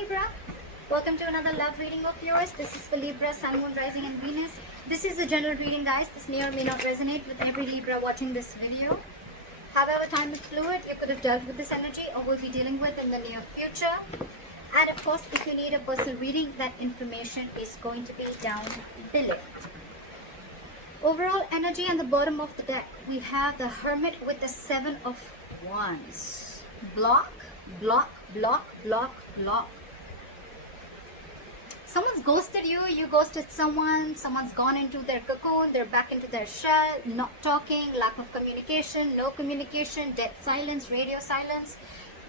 Libra. Welcome to another love reading of yours. This is for Libra, Sun, Moon, Rising and Venus. This is a general reading, guys. This may or may not resonate with every Libra watching this video. However, time is fluid. You could have dealt with this energy or will be dealing with in the near future. And of course, if you need a personal reading, that information is going to be down below. Overall energy on the bottom of the deck, we have the Hermit with the Seven of Wands. Block, block, block, block, block. Someone's ghosted you, you ghosted someone, someone's gone into their cocoon, they're back into their shell, not talking, lack of communication, no communication, dead silence, radio silence.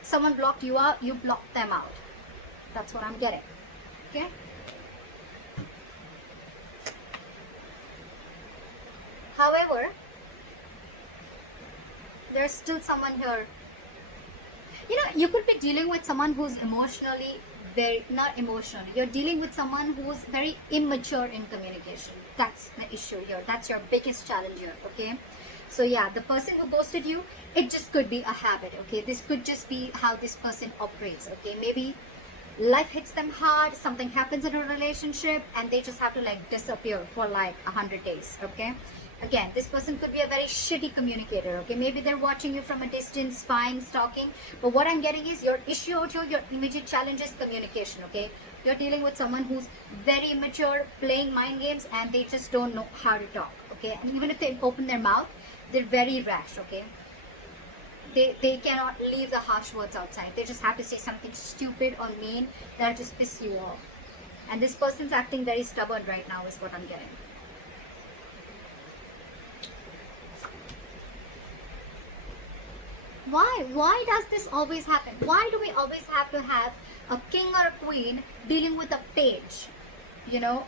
Someone blocked you out, you blocked them out. That's what I'm getting. Okay? However, there's still someone here. You know, you could be dealing with someone who's emotionally not emotional. You're dealing with someone who's very immature in communication. That's the issue here. That's your biggest challenge here. Okay. So yeah, the person who ghosted you, it just could be a habit. Okay. This could just be how this person operates. Okay. Maybe life hits them hard. Something happens in a relationship and they just have to like disappear for like 100 days. Okay. Again, this person could be a very shitty communicator, okay? Maybe they're watching you from a distance, spying, stalking. But what I'm getting is your issue out here, your immediate challenge is communication, okay? You're dealing with someone who's very immature, playing mind games, and they just don't know how to talk, okay? And even if they open their mouth, they're very rash, okay? They cannot leave the harsh words outside. They just have to say something stupid or mean that'll just piss you off. And this person's acting very stubborn right now is what I'm getting. Why does this always happen? Why do we always have to have a king or a queen dealing with a page? You know,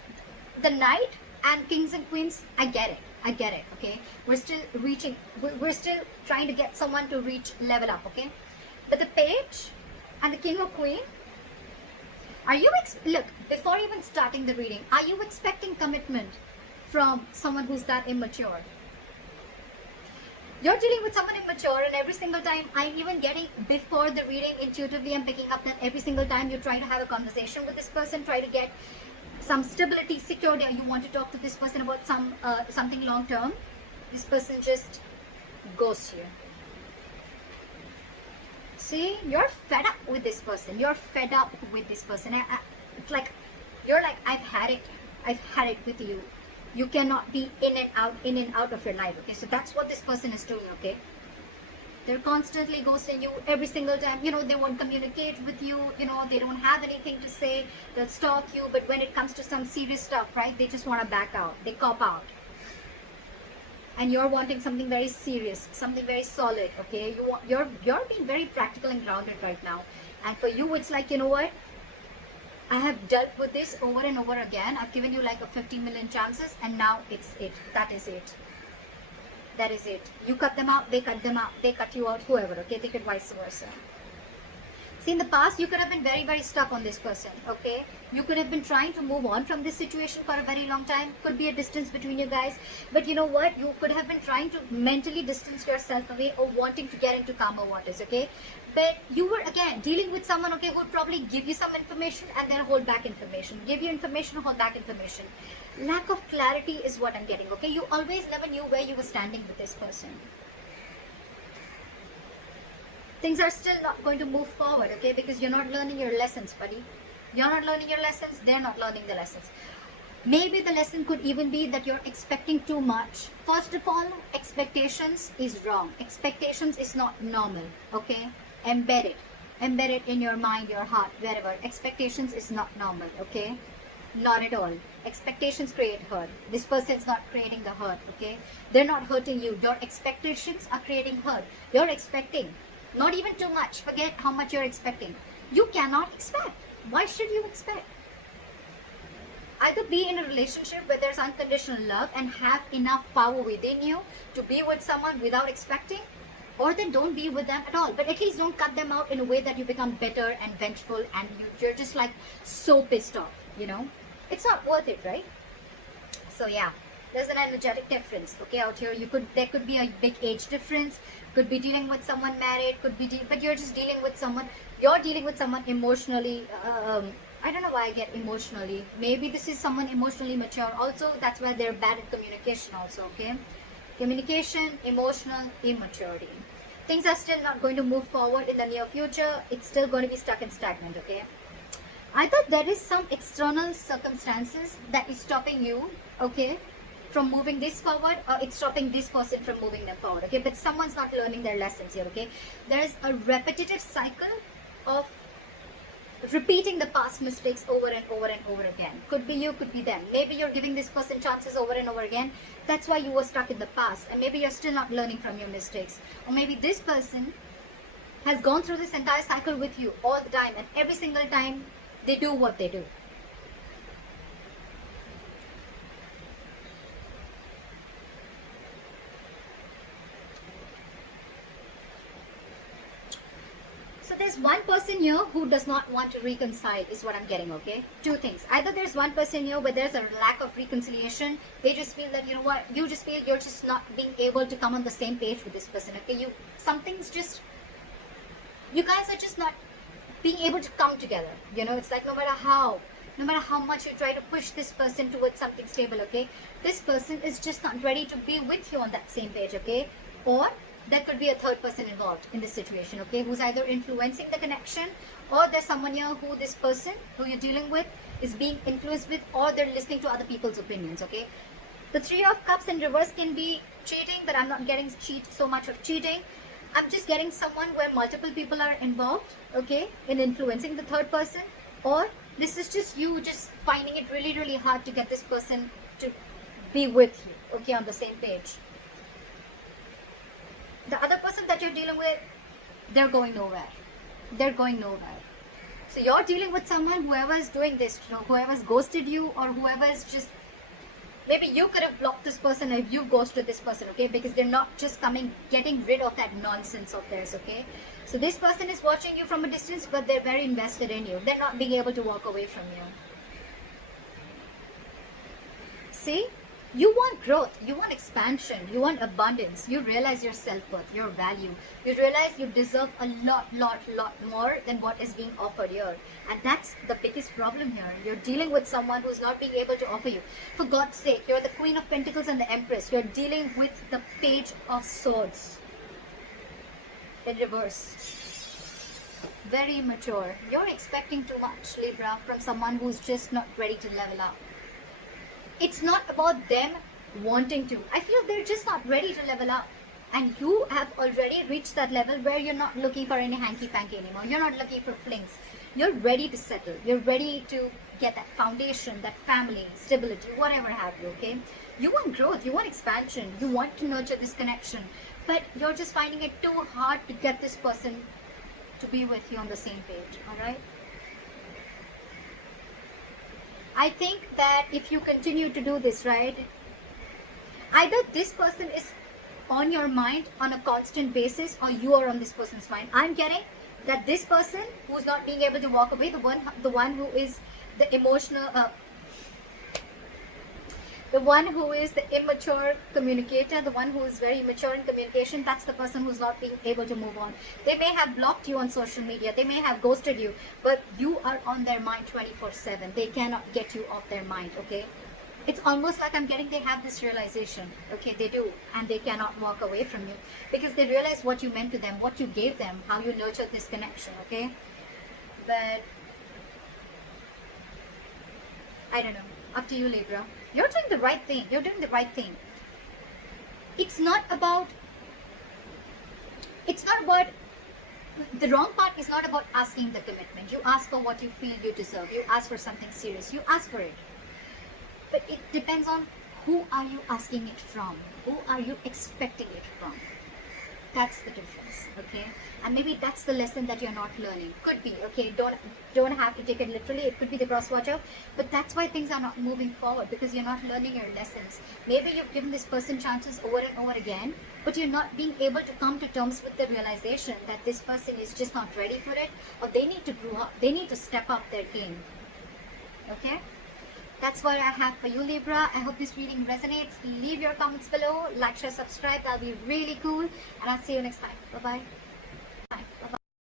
the knight and kings and queens, I get it, okay? We're still reaching, we're still trying to get someone to reach level up, okay? But the page and the king or queen, are you, look, before even starting the reading, are you expecting commitment from someone who's that immature? You're dealing with someone immature, and every single time I'm even getting, before the reading, intuitively I'm picking up that every single time you try to have a conversation with this person, try to get some stability, security, you want to talk to this person about something long term, this person just ghosts you. See, you're fed up with this person. You're fed up with this person. It's like, you're like, I've had it with you. You cannot be in and out of your life. Okay, so that's what this person is doing. Okay, they're constantly ghosting you every single time. You know, they won't communicate with you. You know, they don't have anything to say. They'll stalk you, but when it comes to some serious stuff, right, they just want to back out. They cop out. And you're wanting something very serious, something very solid. Okay, you're being very practical and grounded right now. And for you, it's like, you know what? I have dealt with this over and over again. I've given you like a 50 million chances, and now it's it. That is it. That is it. You cut them out, they cut them out, they cut you out, whoever, okay? They could vice versa. See, in the past, you could have been very, very stuck on this person, okay? You could have been trying to move on from this situation for a very long time. Could be a distance between you guys. But you know what? You could have been trying to mentally distance yourself away or wanting to get into calmer waters, okay? But you were, again, dealing with someone, okay, who would probably give you some information and then hold back information. Give you information, hold back information. Lack of clarity is what I'm getting, okay? You always never knew where you were standing with this person. Things are still not going to move forward, okay? Because you're not learning your lessons, buddy. You're not learning your lessons, they're not learning the lessons. Maybe the lesson could even be that you're expecting too much. First of all, expectations is wrong. Expectations is not normal, okay? Embed it in your mind, your heart, wherever. Expectations is not normal, okay? Not at all. Expectations create hurt. This person's not creating the hurt, okay? They're not hurting you. Your expectations are creating hurt. You're expecting. Not even too much. Forget how much you're expecting. You cannot expect. Why should you expect? Either be in a relationship where there's unconditional love and have enough power within you to be with someone without expecting, or then don't be with them at all. But at least don't cut them out in a way that you become bitter and vengeful and you're just like so pissed off, you know? It's not worth it, right? So yeah, There's an energetic difference, okay, out here. There could be a big age difference, could be dealing with someone married, could be but you're just dealing with someone, you're dealing with someone emotionally, I don't know why I get emotionally. Maybe this is someone emotionally mature. Also, that's why they're bad at communication also, okay? Communication, emotional, immaturity. Things are still not going to move forward in the near future. It's still going to be stuck and stagnant, okay? Either there is some external circumstances that is stopping you, okay, from moving this forward, or it's stopping this person from moving them forward, okay? But someone's not learning their lessons here, okay? There is a repetitive cycle of repeating the past mistakes over and over and over again. Could be you, could be them. Maybe you're giving this person chances over and over again. That's why you were stuck in the past, and maybe you're still not learning from your mistakes. Or maybe this person has gone through this entire cycle with you all the time, and every single time they do what they do. So there's one person here who does not want to reconcile is what I'm getting, okay? Two things. Either there's one person here where there's a lack of reconciliation. They just feel that, you know what, you just feel you're just not being able to come on the same page with this person, okay? Something's just, you guys are just not being able to come together. You know, it's like no matter how much you try to push this person towards something stable, okay? This person is just not ready to be with you on that same page, okay? Or there could be a third person involved in this situation, okay, who's either influencing the connection, or there's someone here who this person who you're dealing with is being influenced with, or they're listening to other people's opinions, okay? The Three of Cups in reverse can be cheating, but I'm not getting so much of cheating. I'm just getting someone where multiple people are involved, okay, in influencing the third person, or this is just you just finding it really, really hard to get this person to be with you, okay, on the same page. The other person that you're dealing with, they're going nowhere. They're going nowhere. So you're dealing with someone, whoever is doing this, you know, whoever's ghosted you, or whoever is just, maybe you could have blocked this person if you ghosted this person, okay? Because they're not just getting rid of that nonsense of theirs, okay? So this person is watching you from a distance, but they're very invested in you. They're not being able to walk away from you. See? You want growth, you want expansion, you want abundance. You realize your self-worth, your value. You realize you deserve a lot more than what is being offered here. And that's the biggest problem here. You're dealing with someone who's not being able to offer you. For God's sake, you're the Queen of Pentacles and the Empress. You're dealing with the Page of Swords in reverse. Very immature. You're expecting too much, Libra, from someone who's just not ready to level up. It's not about them wanting to. I feel they're just not ready to level up. And you have already reached that level where you're not looking for any hanky-panky anymore. You're not looking for flings. You're ready to settle. You're ready to get that foundation, that family, stability, whatever have you, okay? You want growth. You want expansion. You want to nurture this connection. But you're just finding it too hard to get this person to be with you on the same page, alright? I think that if you continue to do this, right, either this person is on your mind on a constant basis, or you are on this person's mind. I'm getting that this person who's not being able to walk away, the one who is the emotional, the one who is the immature communicator, the one who is very immature in communication, that's the person who's not being able to move on. They may have blocked you on social media, they may have ghosted you, but you are on their mind 24/7. They cannot get you off their mind, okay? It's almost like I'm getting they have this realization, okay, they do, and they cannot walk away from you because they realize what you meant to them, what you gave them, how you nurtured this connection, okay? But I don't know, up to you, Libra. You're doing the right thing. You're doing the right thing. It's not about, the wrong part is not about asking the commitment. You ask for what you feel you deserve. You ask for something serious. You ask for it. But it depends on who are you asking it from? Who are you expecting it from? That's the difference, okay? And maybe that's the lesson that you're not learning. Could be, okay? Don't have to take it literally. It could be the cross watcher, but that's why things are not moving forward, because you're not learning your lessons. Maybe you've given this person chances over and over again, but you're not being able to come to terms with the realization that this person is just not ready for it, or they need to grow up. They need to step up their game, okay? That's what I have for you, Libra. I hope this reading resonates. Leave your comments below. Like, share, subscribe. That'll be really cool. And I'll see you next time. Bye-bye.